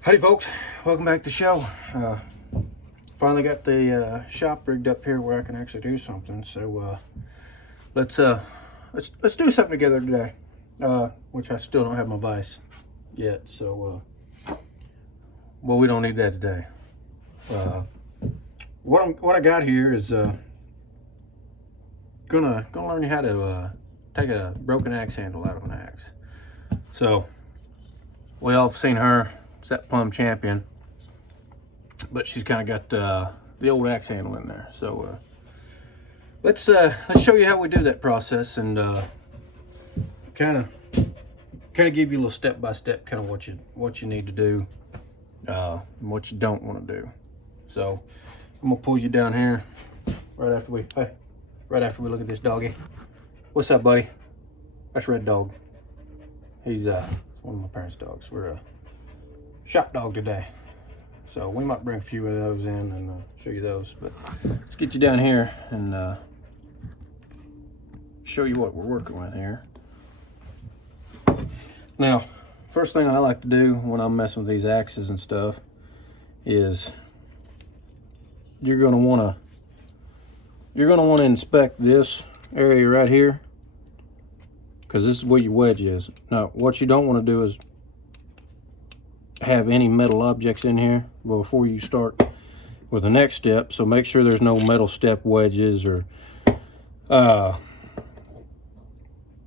Howdy folks, welcome back to the show. Finally got the shop rigged up here where I can actually do something. So let's do something together today. Which I still don't have my vise yet. So well, we don't need that today. What I got here is gonna learn you how to take a broken axe handle out of an axe. So we all have seen her. It's that Plum Champion, but she's kind of got the old axe handle in there. So let's show you how we do that process and kind of give you a little step by step, kind of what you need to do, and what you don't want to do. So I'm gonna pull you down here right after we look at this doggy. What's up, buddy? That's Red Dog. He's one of my parents' dogs. We're a shop dog today, so we might bring a few of those in and show you those, but let's get you down here and show you what we're working with here. Now, first thing I like to do when I'm messing with these axes and stuff is you're going to want to inspect this area right here, because this is where your wedge is. Now what you don't want to do is have any metal objects in here before you start with the next step. So make sure there's no metal step wedges or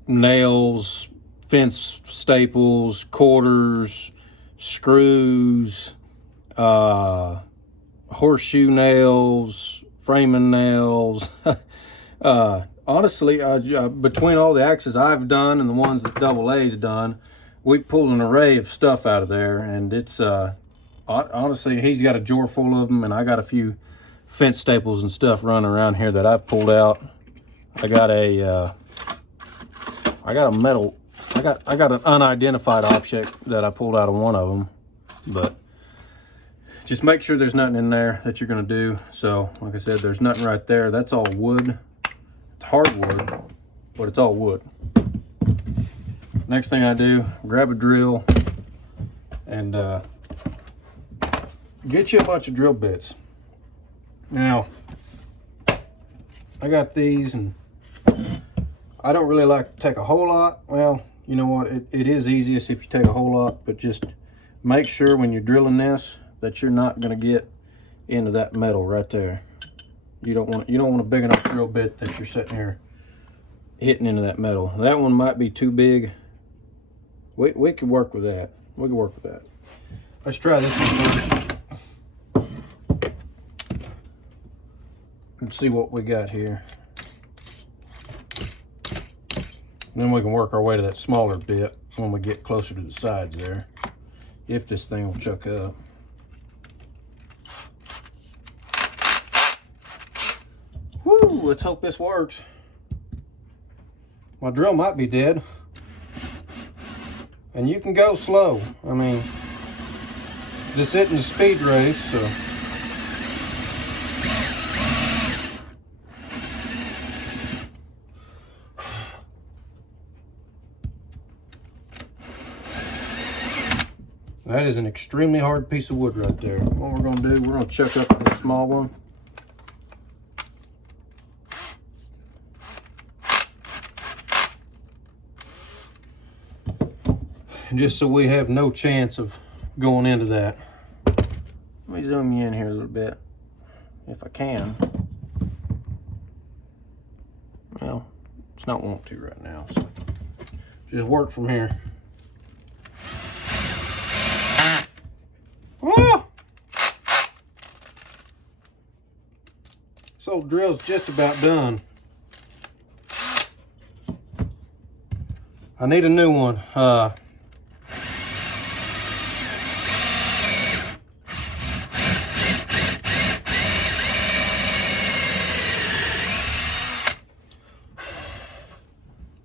nails, fence staples, quarters, screws, horseshoe nails, framing nails. Honestly, between all the axes I've done and the ones that Double A's done, we've pulled an array of stuff out of there, and it's honestly, he's got a drawer full of them, and I got a few fence staples and stuff running around here that I've pulled out. I got an unidentified object that I pulled out of one of them, but just make sure there's nothing in there that you're going to do. So like I said, there's nothing right there. That's all wood. It's hardwood, but it's all wood. Next thing I do, grab a drill and get you a bunch of drill bits. Now, I got these, and I don't really like to take a whole lot. Well, you know what, it is easiest if you take a whole lot, but just make sure when you're drilling this that you're not going to get into that metal right there. You don't want a big enough drill bit that you're sitting here hitting into that metal. That one might be too big. We could work with that. We could work with that. Let's try this one first and see what we got here. Then we can work our way to that smaller bit when we get closer to the sides there, if this thing will chuck up. Woo, let's hope this works. My drill might be dead. And you can go slow. I mean, this isn't a speed race, so. That is an extremely hard piece of wood right there. What we're gonna do, we're gonna chuck up this small one. Just so we have no chance of going into that. Let me zoom you in here a little bit, if I can. Well, it's not want to right now, so just work from here. Oh! This old drill's just about done. I need a new one.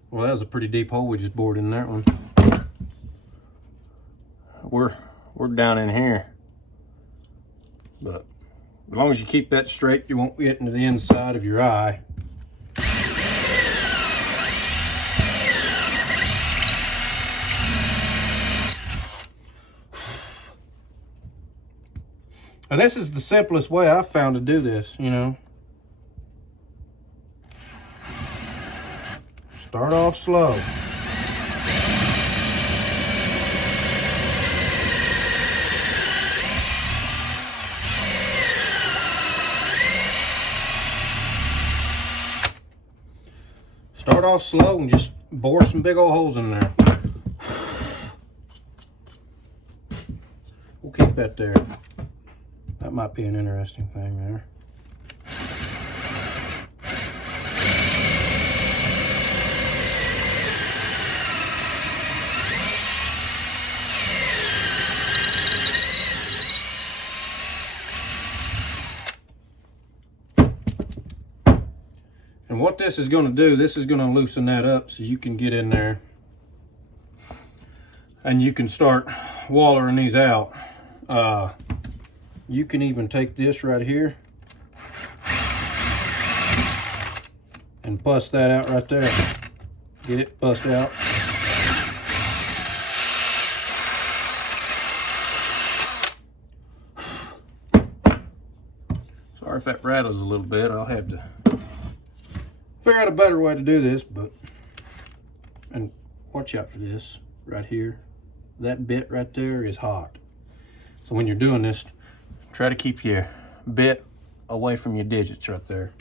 Well, that was a pretty deep hole we just bored in that one. We're down in here, but as long as you keep that straight, you won't get into the inside of your eye. And this is the simplest way I've found to do this, you know. Start off slow. Start off slow and just bore some big old holes in there. We'll keep that there. That might be an interesting thing there. And what this is going to do, this is going to loosen that up so you can get in there and you can start wallering these out. You can even take this right here and bust that out right there. Get it, bust out. Sorry if that rattles a little bit. I'll have to figure out a better way to do this, but, and watch out for this right here. That bit right there is hot. So when you're doing this, try to keep your bit away from your digits right there.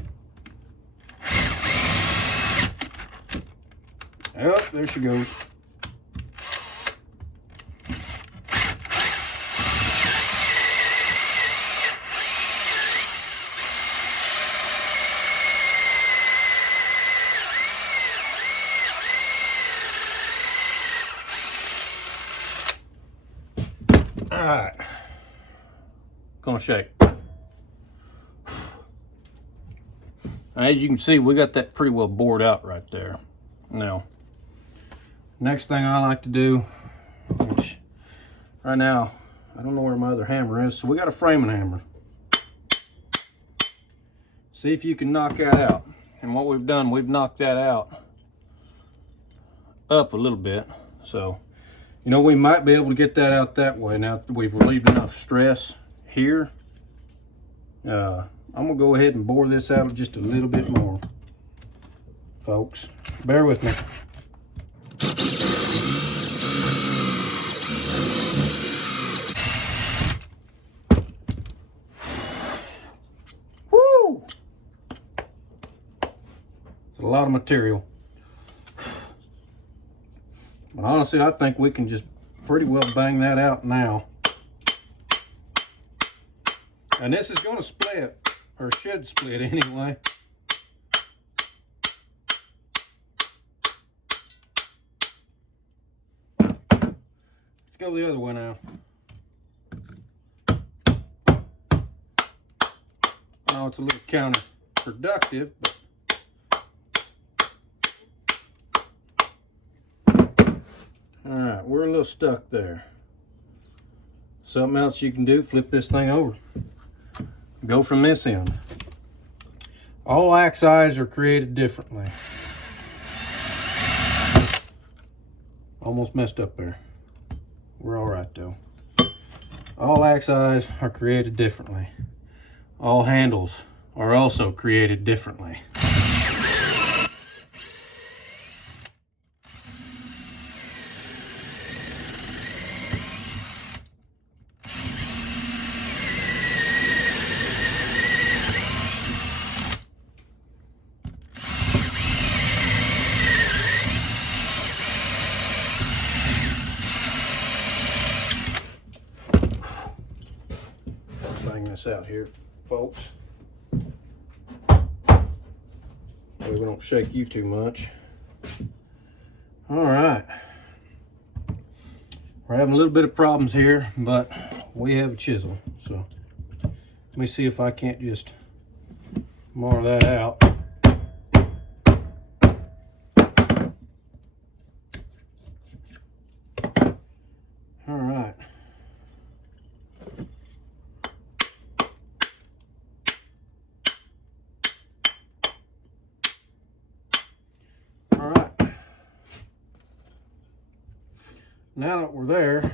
Oh, there she goes. All right, gonna shake. As you can see, we got that pretty well bored out right there. Now, next thing I like to do, which right now, I don't know where my other hammer is, so we got a framing hammer. See if you can knock that out. And what we've done, we've knocked that out up a little bit. So, you know, we might be able to get that out that way. Now that we've relieved enough stress here, I'm gonna go ahead and bore this out just a little bit more, folks. Bear with me. Woo! It's a lot of material. But honestly, I think we can just pretty well bang that out now. And this is going to split, or should split anyway. Let's go the other way now. I know it's a little counterproductive, but all right, we're a little stuck there. Something else you can do, flip this thing over. Go from this end. All axe eyes are created differently. Almost messed up there. We're all right though. All axe eyes are created differently. All handles are also created differently. This out here, folks. Maybe we don't shake you too much. All right. We're having a little bit of problems here, but we have a chisel. So let me see if I can't just mar that out. All right. Now that we're there,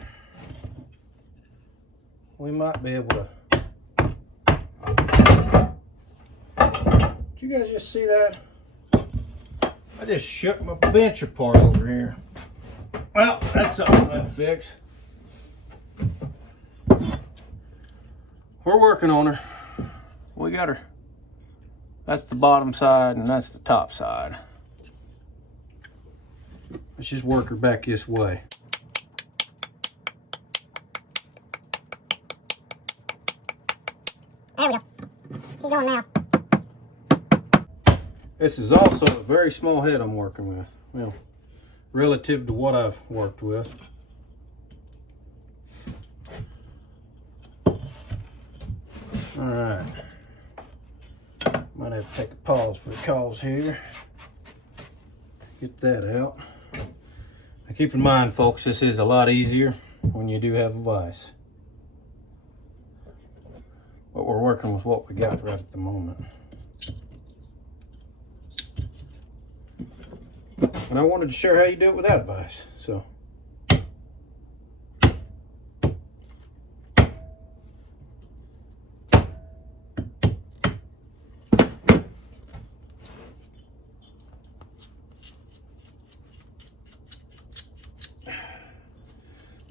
we might be able to Did you guys just see that? I just shook my bench apart over here. Well, that's something I had to fix. We're working on her. We got her. That's the bottom side and that's the top side. Let's just work her back this way. There we go. She's going now. This is also a very small head I'm working with. Well, relative to what I've worked with. All right. Might have to take a pause for the calls here. Get that out. Now keep in mind, folks, this is a lot easier when you do have a vise. But we're working with what we got right at the moment. And I wanted to share how you do it without a vise, so.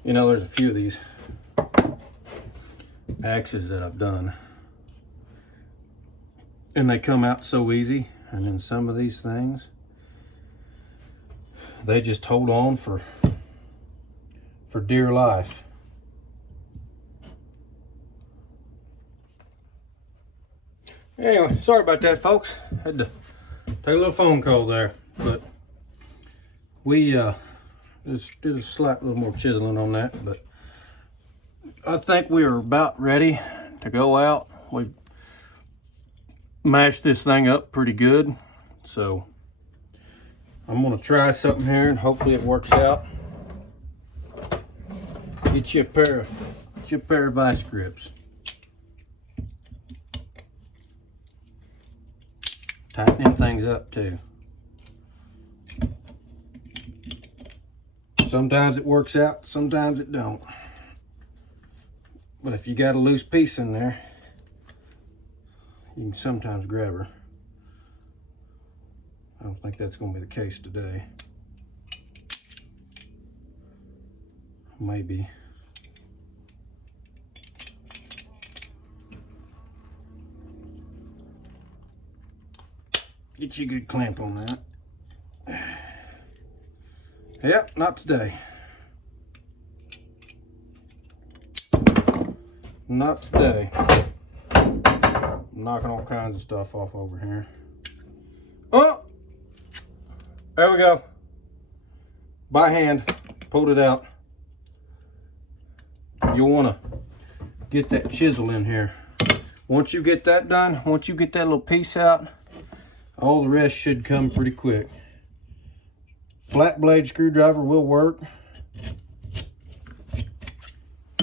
You know, there's a few of these axes that I've done, and they come out so easy, and then some of these things, they just hold on for dear life. Anyway, sorry about that, folks. Had to take a little phone call there, but we just did a slight little more chiseling on that. But I think we are about ready to go out. We've mashed this thing up pretty good, so I'm gonna try something here and hopefully it works out. Get you a pair of vice grips. Tighten them things up too. Sometimes it works out, sometimes it don't. But if you got a loose piece in there, you can sometimes grab her. I don't think that's going to be the case today. Maybe. Get you a good clamp on that. Yep, not today. Not today. I'm knocking all kinds of stuff off over here. Oh! There we go. By hand, pulled it out. You'll want to get that chisel in here. Once you get that done, once you get that little piece out, all the rest should come pretty quick. Flat blade screwdriver will work.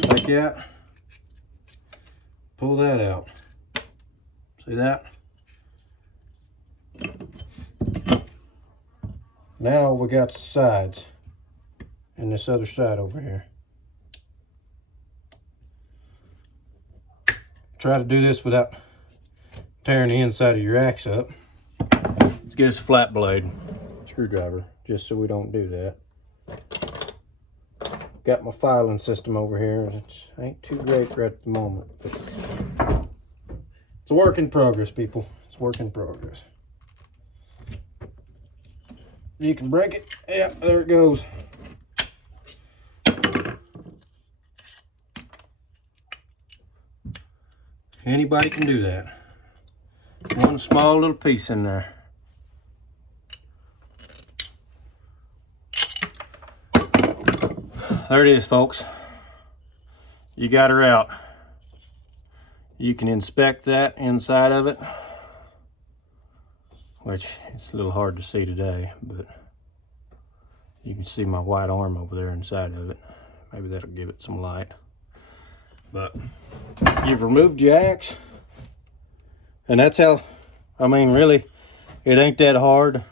Like that. Pull that out. See that? Now we got the sides and this other side over here. Try to do this without tearing the inside of your axe up. Let's get us a flat blade screwdriver, just so we don't do that. Got my filing system over here. It ain't too great right at the moment, but it's a work in progress, people. It's a work in progress. You can break it. Yep, there it goes. Anybody can do that. One small little piece in there. There it is, folks. You got her out. You can inspect that inside of it, which it's a little hard to see today, but you can see my white arm over there inside of it. Maybe that'll give it some light. But you've removed your axe, and that's how, I mean, really, it ain't that hard.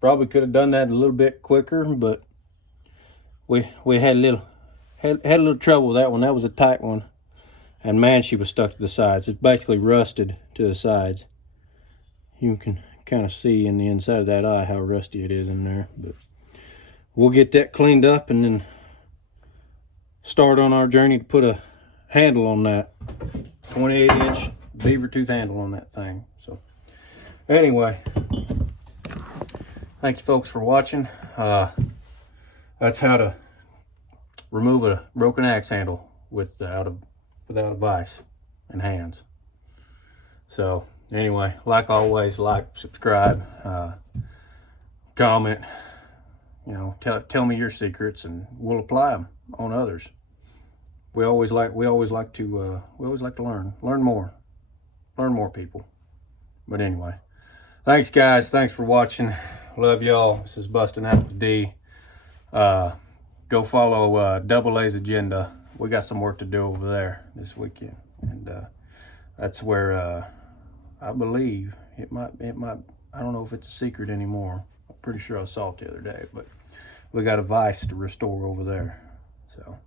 Probably could have done that a little bit quicker, but we had a little trouble with that one. That was a tight one, and man, she was stuck to the sides. It's basically rusted to the sides. you can kind of see in the inside of that eye how rusty it is in there. But we'll get that cleaned up and then start on our journey to put a handle on that 28-inch beaver tooth handle on that thing. So anyway, thank you folks for watching. That's how to remove a broken axe handle without a vise and hands. So anyway, like always, like, subscribe, comment, you know, tell me your secrets and we'll apply them on others. We always like to learn more people. But anyway, thanks guys, thanks for watching. Love y'all. This is Bustin' Out with D. Go follow Double A's agenda. We got some work to do over there this weekend, and that's where I believe it might. I don't know if it's a secret anymore. I'm pretty sure I saw it the other day, but we got a vise to restore over there. So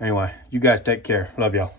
anyway, you guys take care. Love y'all.